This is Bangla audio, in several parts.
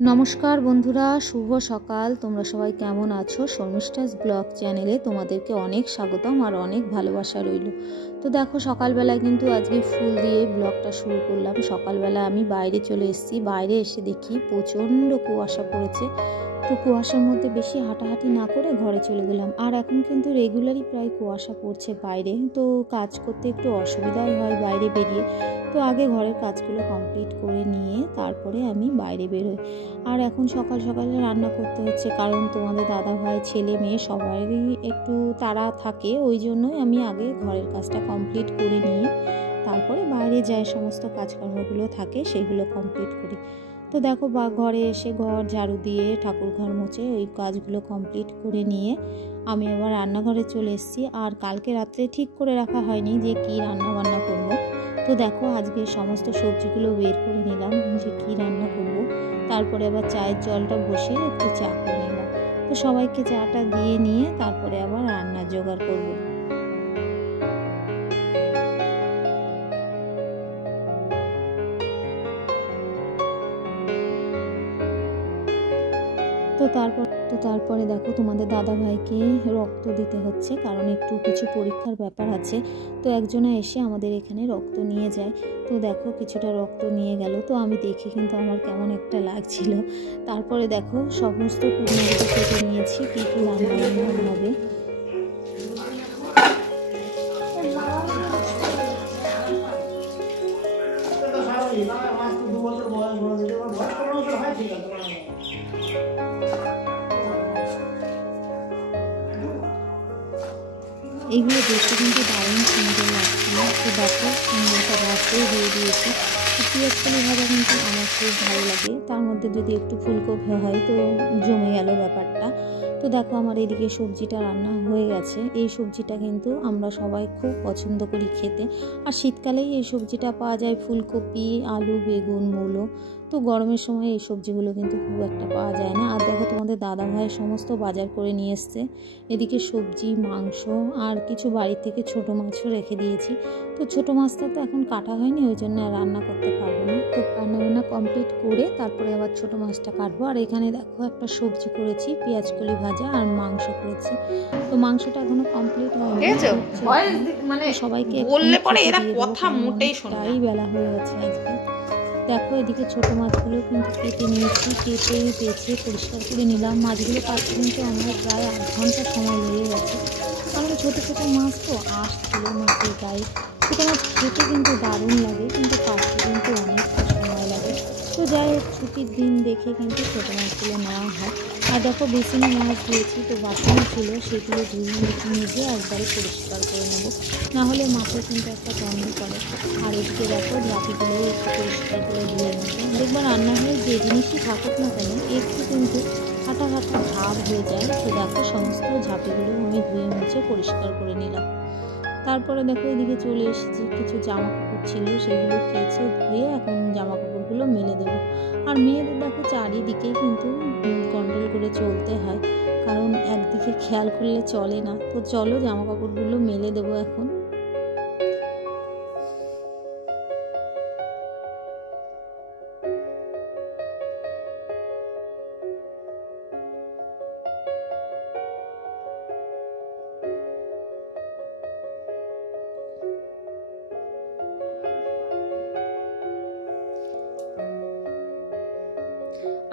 नमस्कार बंधुरा शुभ सकाल तोमरा सबाई केमन आछो शर्मिष्ठास ब्लग चैनेले तोमादेरके अनेक स्वागतम और अनेक भालोबासा रइलो। तो देखो सकाल बेलाय किन्तु आजके फुल दिए ब्लगटा शुरू करलाम। सकाल बेला आमी बाइरे चले एसेछि, बाइरे एसे देखी प्रचंड कुयाशा पड़ेছে। तो कुयाशार मध्य बेशी हाटाहाटी ना करे घरे चले गेलाम। और एखन किन्तु रेगुलारই प्राय कुयाशा पड़ছে বাইরে, तो काज करते एकटु असुविधाই হয় বাইরে बेरिয়ে। तो आगे घरेर काजगुलो कमप्लीट करे निये तारपरे आमी বাইরে बेरोই। और এখন সকাল সকালে রান্না করতে হচ্ছে, কারণ তোমাদের দাদা ভাই ছেলে মেয়ে সবারই একটু তাড়া থাকে, ওই জন্যই আমি আগে ঘরের কাজটা কমপ্লিট করে নিয়ে তারপরে বাইরে যাই সমস্ত কাজকর্মগুলো থাকে সেগুলো কমপ্লিট করি। তো দেখো বা ঘরে এসে ঘর ঝাড়ু দিয়ে ঠাকুর ঘর মুছে ওই কাজগুলো কমপ্লিট করে নিয়ে আমি আবার রান্নাঘরে চলে এসেছি। আর কালকে রাত্রে ঠিক করে রাখা হয়নি যে কি রান্না বান্না করব। তো দেখো আজকে সমস্ত সবজিগুলো বের করে নিলাম যে কি রান্না করব। তারপরে আবার চায়ের জলটা বসিয়ে একটু চা করে নিলাম। তো সবাইকে চাটা দিয়ে নিয়ে তারপরে আবার রান্নার জোগাড় করব। তো তারপরে দেখো তোমাদের দাদা ভাইকে রক্ত দিতে হচ্ছে, কারণ একটু কিছু পরীক্ষার ব্যাপার আছে। তো একজনা এসে আমাদের এখানে রক্ত নিয়ে যায়। তো দেখো কিছুটা রক্ত নিয়ে গেল, তো আমি দেখে কিন্তু আমার কেমন একটা লাগছিল। তারপরে দেখো সমস্ত কুড়িগুলো কেটে নিয়েছি, কী কী রান্না হবে। এগুলো দেখতে কিন্তু দারুণ সুন্দর লাগছিল। তো দেখো আমি একটা ভাতও দিয়ে দিয়েছি। পেঁয়াজকলি ভাজা কিন্তু আমার খুব ভালো লাগে, তার মধ্যে যদি একটু ফুলকপি হয় তো জমে গেল ব্যাপারটা। তো দেখো আমার এদিকে সবজিটা রান্না হয়ে গেছে। এই সবজিটা কিন্তু আমরা সবাই খুব পছন্দ করি খেতে, আর শীতকালেই এই সবজিটা পাওয়া যায়, ফুলকপি আলু বেগুন মূলো। তো গরমের সময় এই সবজিগুলো কিন্তু খুব একটা পাওয়া যায় না। আর দেখো তোমাদের দাদা ভাই সমস্ত বাজার করে নিয়ে এসছে। এদিকে সবজি মাংস আর কিছু বাড়ি থেকে ছোট মাছও রেখে দিয়েছি। তো ছোট মাছটা তো এখন কাটা হয়নি, ওই জন্য রান্না করতে পারবো না। তো রান্না কমপ্লিট করে তারপরে আবার ছোট মাছটা কাটবো। আর এখানে দেখো একটা সবজি করেছি, পেঁয়াজকলি ভাজা আর মাংস করেছি। তো মাংসটা এখনো কমপ্লিট হয়নি, মানে সবাইকে বললে পরে এরা কথা মোটেই শোনে না, তাই বেলা হয়ে গেছে আজকে। দেখো এদিকে ছোটো মাছগুলো কিন্তু কেটে নিয়েছি, কেটে বেছে পরিষ্কার করে নিলাম। মাছগুলো কাটতে কিন্তু আমার প্রায় 8 ঘন্টা সময় লেগে গেছে, কারণ ছোটো ছোটো মাছ তো আসছিল মাছের গায়ে। ছোটো মাছ খেতে কিন্তু দারুণ লাগে, কিন্তু কাটতে কিন্তু অনেকটা সময় লাগে। তো যাই হোক ছুটির দিন দেখে কিন্তু ছোটো মাছগুলো নেওয়া হয়। আর দেখো বেসিনে মাছ দিয়েছি, তো বাসনে ছিল সেগুলো ধুয়ে নিজে একবারে পরিষ্কার করে নেব, নাহলে মাছে কিন্তু একটা গন্ধ করে। আর এদিকে দেখো ঝাঁপিগুলো একটু পরিষ্কার করে ধুয়ে নেবো। দেখবার রান্নাঘরে যে জিনিসই থাকুক না কেন একটু কিন্তু হাঁটা হাঁটা ভাব হয়ে যায়। তো দেখো সমস্ত ঝাঁপিগুলো আমি ধুয়ে মুছে পরিষ্কার করে নিলাম। তারপরে দেখো এদিকে চলে এসেছি, কিছু জামা কাপড় ছিল সেগুলো কেচে ধুয়ে এখন জামা কাপড়গুলো মেলে দেবো। আর মেয়েদের দেখো চারিদিকেই কিন্তু কন্ট্রোল করে চলতে হয়, কারণ একদিকে খেয়াল করলে চলে না। তো চলো জামা কাপড়গুলো মেলে দেবো এখন।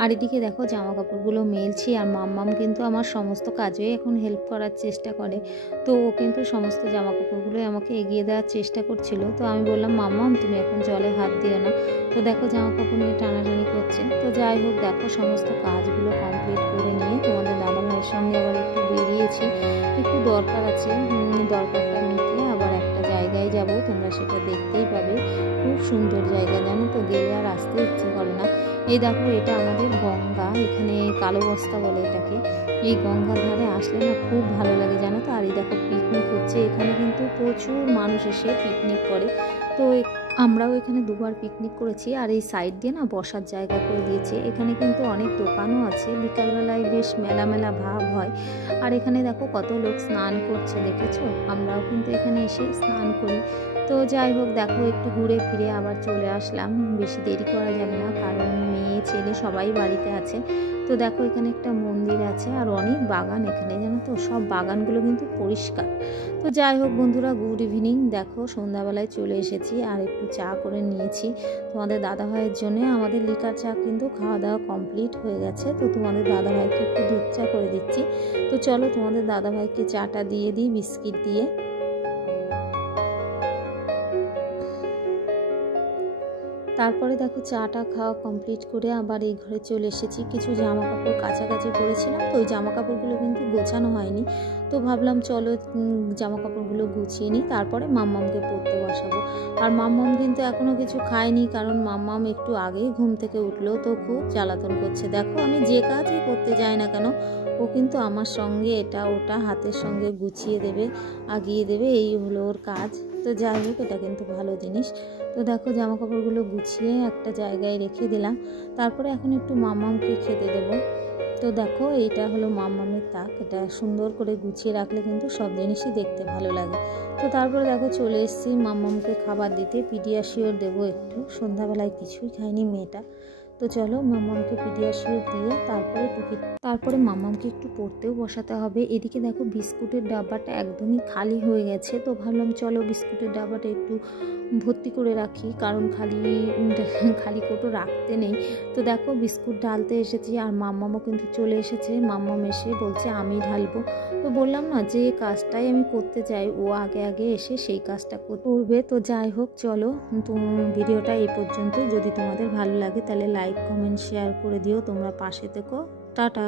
আর এদিকে দেখো জামা কাপড়গুলো মেলছি, আর মাম্মাম কিন্তু আমার সমস্ত কাজে এখন হেল্প করার চেষ্টা করে। তো ও কিন্তু সমস্ত জামা কাপড়গুলো আমাকে এগিয়ে দেওয়ার চেষ্টা করছিল। তো আমি বললাম মাম্মাম তুমি এখন জলে হাত দিও না। তো দেখো জামা কাপড় নিয়ে টানাটানি করছে। তো যাই হোক দেখো সমস্ত কাজগুলো কমপ্লিট করে নিয়ে তোমাদের দাদা ভাইয়ের সঙ্গে আবার একটু বেরিয়েছি, একটু দরকার আছে, দরকারটা মিটিয়ে আবার একটা জায়গায় যাব, তোমরা সেটা দেখতেই পাবে। খুব সুন্দর জায়গা জানো তো, গেলে আর আসতে ইচ্ছে করে না। এই দেখো এটা আমাদের গঙ্গা, এখানে কালো বস্তা বলে এটাকে। এই গঙ্গার ধারে আসলে না খুব ভালো লাগে জানো তো। আর এই দেখো পিকনিক হচ্ছে, এখানে কিন্তু প্রচুর মানুষ এসে পিকনিক করে। তো আমরাও এখানে দুবার পিকনিক করেছি। আর এই সাইড দিয়ে না বসার জায়গা করে দিয়েছে। এখানে কিন্তু অনেক দোকানও আছে, বিকালবেলায় বেশ মেলা মেলা ভাব হয়। আর এখানে দেখো কত লোক স্নান করছে দেখেছো, আমরাও কিন্তু এখানে এসে স্নান করি। তো যাই হোক দেখো একটু ঘুরে ফিরে আবার চলে আসলাম, বেশি দেরি করা যাবে না, কারণ মেয়ে ছেলে সবাই বাড়িতে আছে। তো দেখো এখানে একটা মন্দির আছে আর অনেক বাগান এখানে, জানো তো সব বাগানগুলো কিন্তু পরিষ্কার। তো যাই হোক বন্ধুরা, গুড ইভিনিং। দেখো সন্ধ্যাবেলায় চলে এসেছি আর একটু চা করে নিয়েছি তোমাদের দাদাভাইয়ের জন্য। আমাদের লিকার চা কিন্তু খাওয়া দাওয়া কমপ্লিট হয়ে গেছে। তো তোমাদের দাদাভাইকে একটু দুধ চা করে দিচ্ছি। তো চলো তোমাদের দাদাভাইকে চাটা দিয়ে দিই বিস্কিট দিয়ে। তারপরে দেখো চাটা খাওয়া কমপ্লিট করে আবার এই ঘরে চলে এসেছি। কিছু জামা কাপড় কাছাকাছি করেছিলাম, তো ওই জামা কাপড়গুলো কিন্তু গোছানো হয়নি। তো ভাবলাম চলো জামা কাপড়গুলো গুছিয়ে নিই, তারপরে মাম্মামকে পড়তে বসাবো। আর মাম্মাম কিন্তু এখনও কিছু খায়নি, কারণ মাম্মাম একটু আগেই ঘুম থেকে উঠলো, তো খুব জ্বালাতন করছে। দেখো আমি যে কাজই করতে যাই না কেন, ও কিন্তু আমার সঙ্গে এটা ওটা হাতের সঙ্গে গুছিয়ে দেবে, আগিয়ে দেবে, এই হলো ওর কাজ। তো যাই হোক, এটা কিন্তু ভালো জিনিস। তো দেখো জামা কাপড়গুলো গুছিয়ে একটা জায়গায় রেখে দিলাম। তারপরে এখন একটু মাম্মামকে খেতে দেব। তো দেখো এইটা হলো মাম্মামের তাক, এটা সুন্দর করে গুছিয়ে রাখলে কিন্তু সব জিনিসই দেখতে ভালো লাগে। তো তারপরে দেখো চলে এসেছি মাম্মামকে খাবার দিতে। পিডিয়াশিওর দেবো একটু, সন্ধ্যাবেলায় কিছুই খায়নি মেয়েটা। তো চলো মাম্মামকে পিডিয়াশিওর দিয়ে তারপরে মাম্মামকে একটু পড়তেও বসাতে হবে। এদিকে দেখো বিস্কুটের ডাব্বাটা একদমই খালি হয়ে গেছে। তো ভাবলাম চলো বিস্কুটের ডাব্বাটা একটু ভর্তি করে রাখি, কারণ খালি কোটো রাখতে নেই। তো দেখো বিস্কুট ঢালতে এসেছি আর মাম্মামও কিন্তু চলে এসেছে। মাম্মাম এসে বলছে আমি ঢালবো। তো বললাম না, যে কাজটাই আমি করতে চাই ও আগে আগে এসে সেই কাজটা করবে। তো যাই হোক চলো, তো ভিডিওটা এই পর্যন্ত। যদি তোমাদের ভালো লাগে তাহলে লাইক কমেন্ট শেয়ার করে দিও, তোমরা পাশে থেকো। টাটা।